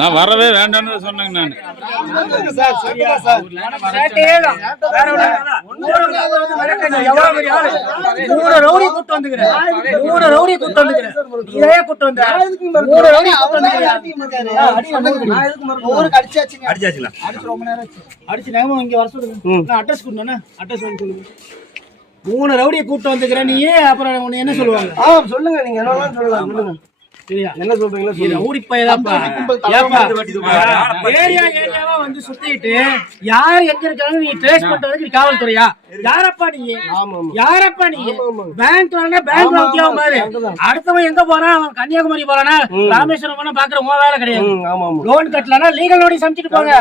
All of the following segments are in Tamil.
நான் வரவே வேண்டாம்னு சொன்னேங்க நான்? மூணு ரவுடி கூட்டு வந்துக்கிறேன். மூணு ரவுடி கூட்டு வந்துக்கிறேன். இதே கூட்டு வந்த. மூணு ரவுடி அடிச்சாச்சுங்க. அடிச்சு ரொம்ப நேரம் ஆச்சு. அடிச்சு நேமம் இங்க வர சொல்லுங்க. நான் அட்ரஸ் கொடுத்தோன்னே. அட்ரஸ் வாங்கி சொல்லுங்க. மூணு ரவுடியை கூப்பிட்டு வந்துக்கிறேன் நீ அப்புறம் உன்னை என்ன சொல்லுவாங்க? ஆ சொல்லுங்க நீங்க என்னெல்லாம் சொல்லலாம் சொல்லுங்க. என்ன சொல்றீங்களோ ஏரியா ஏரியாவா வந்து சுத்திட்டு யார் எங்க இருக்காங்க நீ ட்ரேஸ் பண்றதுக்கு நீ காவல்துறையா? யாரப்பா நீ? யாரப்பா நீ? பேங்க் பேங்க் வாங்கியாவும் பாரு அடுத்தவன் எங்க போறான்? அவன் கன்னியாகுமரி போறானா? ராமேஸ்வரம் போனா பாக்குற உன் வேலை கிடையாது. லோன் கட்டலனா லீகல் நோட்டீஸ் அனுப்பிச்சிட்டு போங்க.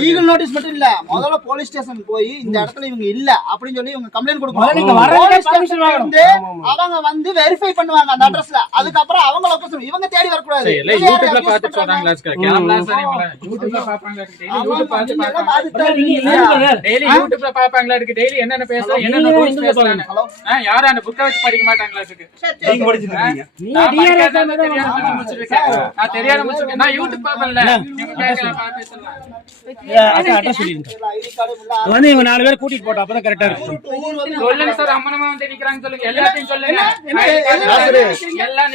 லீகல் நோட்டீஸ் மட்டும் இல்ல. முதல்ல போலீஸ் ஸ்டேஷன் போய் இந்த இடத்துல இவங்க இல்ல அப்படின்னு சொல்லி இவங்க கம்ப்ளைண்ட் நீங்க கொடுக்கணும் வாங்கணும். இருந்து அவங்க வந்து வெரிஃபை பண்ணுவாங்க அந்த அட்ரஸ்ல அதுக்கப்புறம் அவங்க லொகேஷன் இவங்க தேடி வரக்கூடாது. இல்ல யூடியூப்ல பார்த்து? சொல்றாங்களா கேமரா சார் யூடியூப்ல யூடியூப் டெய்லி யூடியூப்ல பாப்பாங்களா இருக்கு? டெய்லி என்னென்ன என்னென்ன ரூல்ஸ் பேசுறாங்க யாரும் அந்த புக்கை வச்சு படிக்க மாட்டாங்களா இருக்கு? நீங்க படிச்சுட்டு இருக்கீங்க. நீ நான் DRS படிக்காத தான் தெரியாத தான் முடிச்சிருக்கேன். நான் தெரியாத முடிச்சிருக்கேன் நான் யூடியூப் பாப்பேன்ல நீங்க கேட்கல பார்த்து பேசலாம் அட்ரஸ் சொல்லிருங்க ஐடி கார்டு இல்ல வந்து இவங்க நாலு பேர் கூட்டிட்டு அப்பதான் கரெக்டா இருக்கும். சொல்லுங்க சார். அம்மனமா வந்து நிக்கிறாங்க சொல்லுங்க. எல்லாத்தையும் சொல்லுங்க. எல்லாம்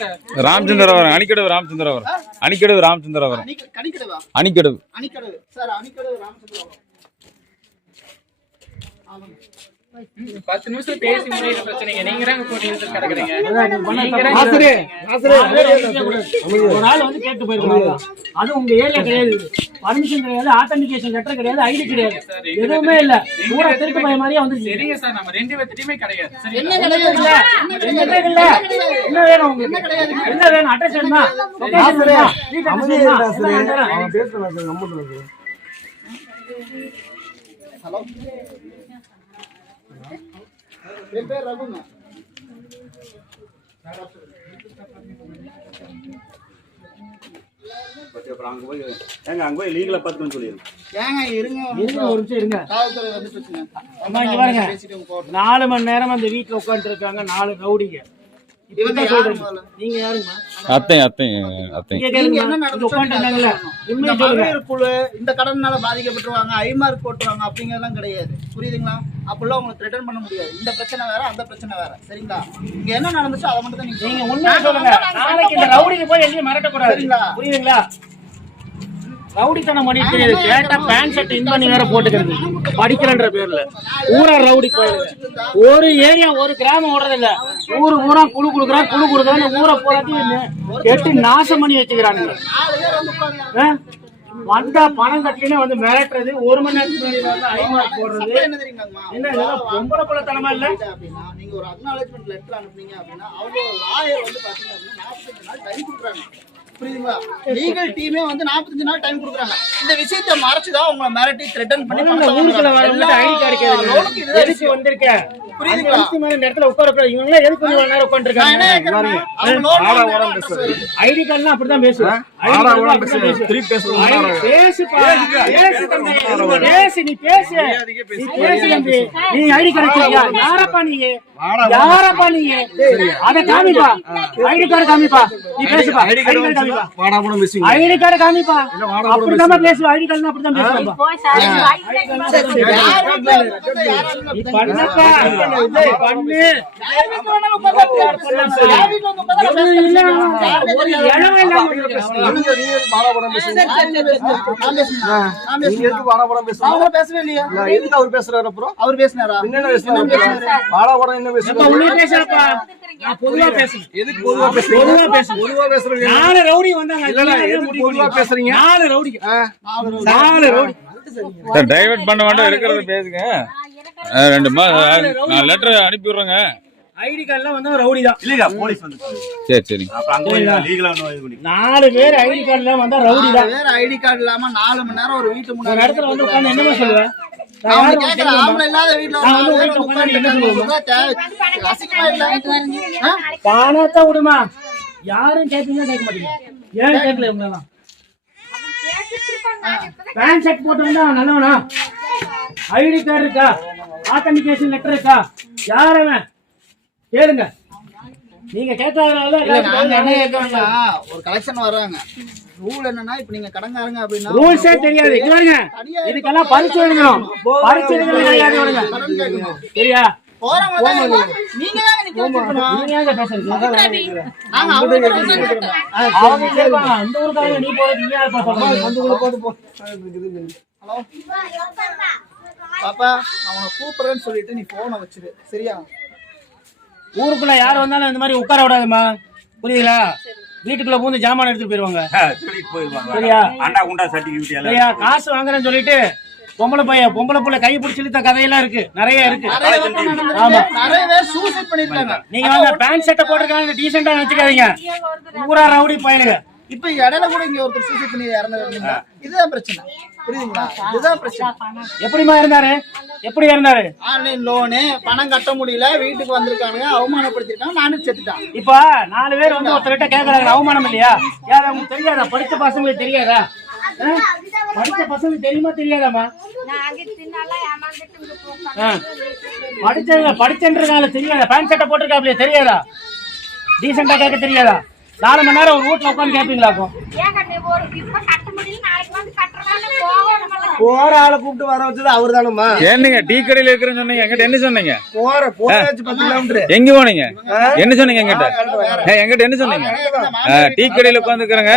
சார் ராமச்சந்திரவரம் அணிக்கடவு ராமச்சந்திரவரம் அணிக்கடவு ராமச்சந்திரவரம் அணிக்க- கணிக்கடவா? அணிக்கடவு. அணிக்கடவு. பத்து நிமிஷம் பேசி முடியிற பிரச்சனைங்க நீங்க போட்டு கிடக்குறீங்க. ஒரு ஆள் வந்து கேட்டு போயிருக்காங்க. அது உங்க ஏரியா கிடையாது. பர்மிஷன் கிடையாது ஆத்தன்டிகேஷன் லெட்டர் கிடையாது ஐடி கிடையாது. எதுவுமே இல்ல பூரா திருட்டு மாதிரியே வந்து சரிங்க சார் நம்ம ரெண்டு பேர்த்திட்டயுமே கிடையாது. சரி. என்ன கிடையாது? இல்ல. என்ன இல்ல. என்ன வேணும் உங்களுக்கு? என்ன வேணும்? அட்ரஸ் வேணுமா? லொகேஷன் வேணுமா? வீட்டு அட்ரஸ் வேணுமா? என்ன வேணும்? ஹலோ? என் பேர் ரகுங்க அப்புறம் அங்க போய் ஏங்க அங்க போய் லீகலா பார்த்துக்கணும்னு சொல்லிடுங்க ஏங்க இருங்க இருங்க. ஒரு நிமிஷம் இருங்க காவல்துறை வந்துட்டு இருக்குங்க அம்மா, இங்க பாருங்க. பேசிட்டு உங்க போகட்டும். நாலு மணி நேரம் அந்த வீட்டுல உட்காந்துட்டு இருக்காங்க நாலு ரவுடிங்க? நீங்க யாருங்கம்மா அத்தை அத்தை அத்தை இங்க நீங்க கேளுங்க. என்ன இங்க நடந்துச்சோ? உட்காந்துருந்தாங்கல்ல இந்த உண்மையை சொல்லுங்க. மகளிர் குழு இந்த கடன்னால பாதிக்கப்பட்டுருவாங்க ஐமார்க் போட்டுருவாங்க அப்படிங்கறதெல்லாம் கிடையாது. புரியுதுங்களா? அப்படிலாம் உங்களுக்கு ரிட்டர்ன் பண்ண முடியாது. இந்த பிரச்சனை வேற அந்த பிரச்சனை வேற. சரிங்களா? இங்க என்ன நடந்துச்சோ அதை மட்டும் தான் நீங்க. உண்மையை சொல்லுங்க. நாளைக்கு இந்த ரவுடிக்கு போய் எங்கேயும் மிரட்டக்கூடாது சரிங்களா? புரியுதுங்களா? ரவுடித்தனம் பண்ணிட்டு தெரியுது கேட்டா பேண்ட் ஷர்ட் இன் பண்ணி வேற போட்டுக்கிறது. படிக்கிறன்ற பேர்ல. ஊரா ரவுடி ஒரு ஏரியா ஒரு கிராமம் ஓடுறது இல்ல ஊரு ஊரா குழு குடுக்குறான் குழு குடுக்குறான் ஊரை போறாத்தையும் எட்டு நாசம் பண்ணி வச்சுக்கிறானுங்க. வந்து பணம் கட்டினே வந்து மிரட்டுறது ஒரு மணி நேரத்துக்கு வந்து ஐமார்க் போடுறது. என்ன இதெல்லாம் பொம்பளை புள்ளத்தனமா இல்ல? நீங்க ஒரு acknowledgement letter அனுப்புனீங்க அப்படின்னா அவங்க lawyer வந்து பாத்தீங்க அப்படின்னா 45 நாள் time கொடுக்குறாங்க. புரியுதுங்களா? லீகல் டீமே வந்து 45 நாள் டைம் கொடுக்குறாங்க. இந்த விஷயத்தை மறைச்சுதான் உங்களை மிரட்டி த்ரெட்டன் பண்ணி ஊருக்குள்ள. வர ஐடி கார்டு எல்லா லோனுக்கும் புரியுதுங்களா? இந்த இடத்துல உட்கார கூடாது இவங்க எல்லாம் எதுக்கு கொஞ்சம் நேரம் உட்காந்துருக்காங்க. ஐடி கார்டுலாம் அப்படிதான் பேசுவேன் பேசு. நீ பேசு. நீ பேசு தம்பி. நீ ஐடி கார்டு யாரப்பா நீ? யாரப்பா நீ? அத காமிப்பா. ஐடி கார்டு காமிப்பா. நீ பேசுப்பா. ஐடி கார்டு காமிப்பா. வாடாபுரம் மிஸ்ஸிங் ஐடி கார்டு காமிப்பா. அப்படிதான் பேசுவா ஐடி கார்டு நீ அப்படிதான் பண்ணப்பா பேசவே இல்லையா? எதுக்கு அவர் பேசுறாரு அப்புறம்? அவர் பேசினாரா? என்ன பேசுறாரு வாடாபுரம் என்ன பேசுறாரு? பொதுவா பேசுறேன். எதுக்கு பொதுவா பேசுறீங்க? பொதுவா பேசுறேன். பொதுவா பேசுறீங்க நாலு ரவுடி வந்தாங்க. இல்ல, எதுக்கு பொதுவா பண்ணீங்க. பேசுறீங்க? நாலு ரவுடி. நாலு நாலு ரவுடி. சார் டைவர்ட் பண்ண வேண்டாம் இருக்கிறத பேசுங்க. ரெண்டு மா நான் லெட்டர் அனுப்பி விடுறேங்க ஐடி கார்டுலாம் வந்தா ரவுடி தான். இல்லையா போலீஸ் வந்து சரி பண்ணி நாலு பேர் ஐடி கார்டுல வந்தா ரவுடி தான். பேர் ஐடி கார்டு இல்லாம நாலு மணி நேரம் ஒரு வீட்டு ஒரு முன்னாடி இடத்துல வந்து உட்கார்ந்து என்னமா சொல்லுவேன்? பணத்தை விடுமா? யாரும் கேட்பீங்க கேட்க மாட்டீங்க. ஏன் கேட்கல இவங்க எல்லாம் பேண்ட் ஷர்ட் போட்டு வந்தா நல்லவனா? ஐடி கார்டு இருக்கா? ஆத்தன்டிகேஷன் லெட்டர் இருக்கா? யாரவன் கேளுங்க. நீங்க கேட்காதனால இல்ல நாங்க என்ன கேட்கறோம்னா ஒரு கலெக்ஷன் வர்றாங்க. ரூல் என்னன்னா இப்ப நீங்க கடன்காரங்க அப்படின்னா ரூல்ஸே தெரியாது. இதுக்கெல்லாம் பரிசு எழுதணும். பரிசு எழுதணும் கிடையாது சரியா? நீ போறது பாப்பா உன்னை கூப்பிடுறேன்னு சொல்லிட்டு நீ போனை வச்சிரு. சரியா? ஊருக்குள்ள யார் வந்தாலும் இந்த மாதிரி உட்கார விடாதும்மா. புரியுதுங்களா? வீட்டுக்குள்ள பூந்து ஜாமான் எடுத்துட்டு போயிருவாங்க. சரியா? அண்டா குண்டா சர்டிபிகேட் எல்லாம் சரியா? காசு வாங்குறேன்னு சொல்லிட்டு பொம்பளை பையன் பொம்பளை புள்ள கை பிடிச்சி இழுத்த கதையெல்லாம் இருக்கு. நிறைய இருக்கு. நடந்திருக்கு. நிறைய பேர் சூசைட் பண்ணிருக்காங்க. நீங்க வந்து பேண்ட் ஷர்ட்டை போட்டிருக்காங்க டீசெண்டா வச்சுக்காதீங்க ஊரா ரவுடி பயலுங்க. இப்ப இடையில கூட இங்க ஒருத்தர் சூசைட் பண்ணி இறந்து இதுதான் பிரச்சனை. புரியுதுங்களா? இதுதான் பிரச்சனை. எப்படிமா இருந்தாரு? எப்படி இருந்தாரு? ஆன்லைன் லோனு பணம் கட்ட முடியல வீட்டுக்கு வந்திருக்கானுங்க அவமானப்படுத்திருக்காங்க நானும் செத்துட்டான். இப்ப நாலு பேர் வந்து ஒருத்தர்கிட்ட கேக்குறாங்க அவமானம் இல்லையா? யார் அவங்களுக்கு தெரியாதா? படிச்ச பசங்களுக்கு தெரியாதா? ஆ? படிச்ச பசங்களுக்கு தெரியுமா தெரியாதாமா ஆ. படிச்சவங்க படிச்சன்றதால தெரியாதா? பேண்ட் சட்டை போட்டிருக்காப்லையே தெரியாதா? டீசெண்டா கேட்க தெரியாதா? நாலு மணி நேரம் ஒரு வீட்டுல உட்காந்து கேட்பீங்களாக்கும் போற ஆளை கூப்பிட்டு வர வச்சது அவர் தானம்மா என்னங்க டீ கடையில இருக்கிறேன்னு சொன்னீங்க. என்கிட்ட என்ன சொன்னீங்க? போற போயாச்சு பத்து கிலோமீட்டர். எங்க போனீங்க? என்ன சொன்னீங்க என்கிட்ட? ஏய், என்கிட்ட என்ன சொன்னீங்க? டீ கடையில உட்காந்துக்கிறேங்க